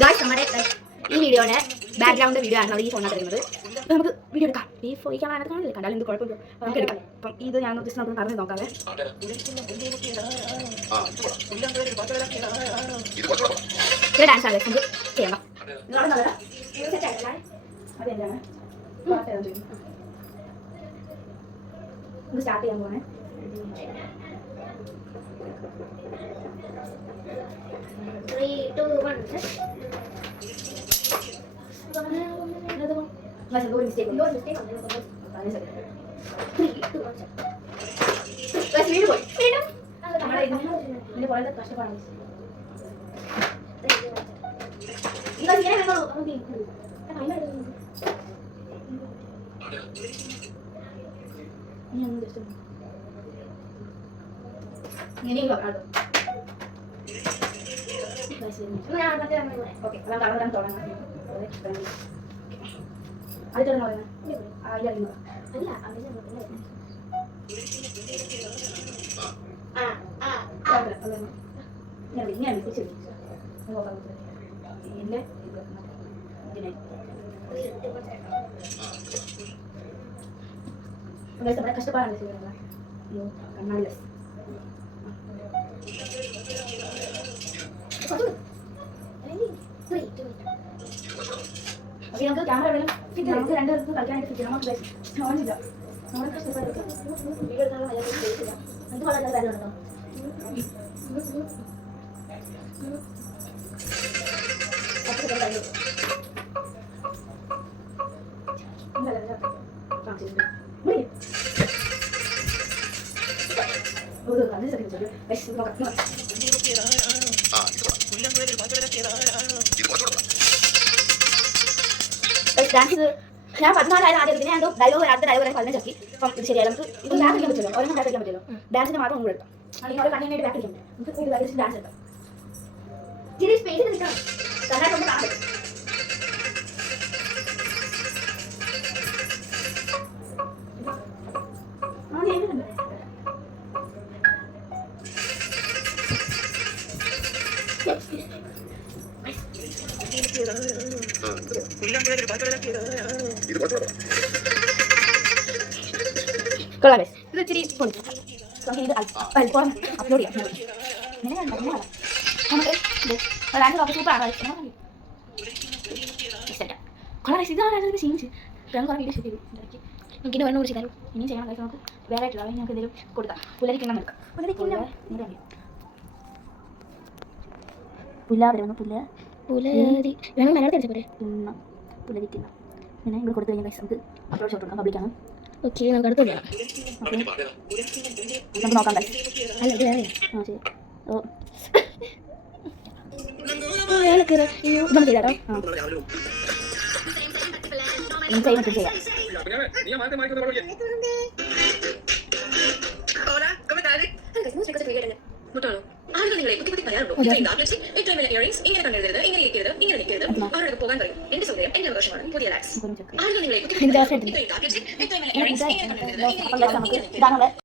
Guys നമ്മുടെ ഈ വീഡിയോയുടെ ബാക്ക്ഗ്രൗണ്ട് വീഡിയോ ആണ് ഈ ഫോണിനകത്ത് വരുന്നത്. നമുക്ക് വീഡിയോ എടുക്കാം. ഈ ക്യാമറ കാണില്ലേ, കണ്ടാലും എന്ത് കുഴപ്പമില്ല, നമുക്ക് എടുക്കാം. അപ്പം ഇത് ഞാൻ ജസ്റ്റ് നമുക്ക് പറഞ്ഞു നോക്കാവേ. ഇത് ഡാൻസ് ആണ്, നമുക്ക് ചെയ്യണം. അതെന്താണ് സ്റ്റാർട്ട് ചെയ്യാൻ പോണേ. കഷ്ടപ്പാടാണ്. ഓക്കെ, അതാണ് കറങ്ങാൻ തുടങ്ങാം. അത് കഷ്ടപ്പാടാണ് ചെയ്യുന്നത്. കണ്ണാടി നമുക്ക് ക്യാമറ വേണം. നമുക്ക് രണ്ടുപേർക്ക് കളിക്കാനായിട്ട് ഫിറ്റ് നമുക്ക് ഓണില്ല. നമ്മളെ കഷ്ടപ്പാടൊക്കെ വീഡിയോ എടുക്കാനുള്ള മര്യാദ എന്ത് വളരെ കാര്യമുണ്ടോ. ഡാൻസ് ഞാൻ 14 ആദ്യം പിന്നെ എന്തോ ഡയലോഗ് അടുത്ത ഡയലോഗ് 15 ആക്കി. അപ്പം ഇത് ശരിയായി. നമുക്ക് ഇത് ബാക്ക് അടിക്കാൻ പറ്റില്ല, ഓരോ ബാക്ക് അടിക്കാൻ പറ്റില്ല. ഡാൻസിന് മാത്രം കൂടെ എടുക്കാം. അല്ലെങ്കിൽ ഓരോ കണ്ണിനായിട്ട് ബാക്ക് അടിക്കാം. നമുക്ക് കൂടുതൽ ഡാൻസ് എടുക്കാം. ഇതിന് സ്പേസ് നിൽക്കണം, നന്നായിട്ട് ഒന്ന് കാണാം. കൊള്ളാം. ഇത് ഇച്ചിരി ഇത് അപ്ലോഡ് ചെയ്യാം. നമുക്ക് ഡാൻസ് സൂപ്പറാണ്. കൊള്ളാം. ഇതാണ് ക്ഷീണിച്ച് കുറേ വീഡിയോ ഷൂട്ട് ചെയ്തു. എനിക്കിന് വെള്ളം കുടിച്ച് തരും. ഇനിയും ചെയ്യണം. നമുക്ക് വേറെ ആയിട്ടുള്ള നമുക്ക് എന്തെങ്കിലും കൊടുക്കാം. പുലരിക്കിണ്ണം എടുക്കാം. പുല്ലാവരെ വന്നു. പുലരി വേണം മലയാളം തിരിച്ച പോരെ. പുലരിക്കിണ്ണം പിന്നെ ഇവിടെ കൊടുത്തു കഴിഞ്ഞാൽ നമുക്ക് അപ്ലോഡ് ഷോട്ട് കൊടുക്കാം. പബ്ലിക്കാണ്. ഓക്കെ, നമുക്ക് അടുത്ത് ചെയ്യാം. ഓക്കെ, നമുക്ക് നോക്കാം. അല്ല ഇത് വേറെ. ആ ശരി. ഓ ഇതൊന്നും ചെയ്താട്ടോ. ആ ചെയ്യാം. പോകാൻ പറയും. എന്റെ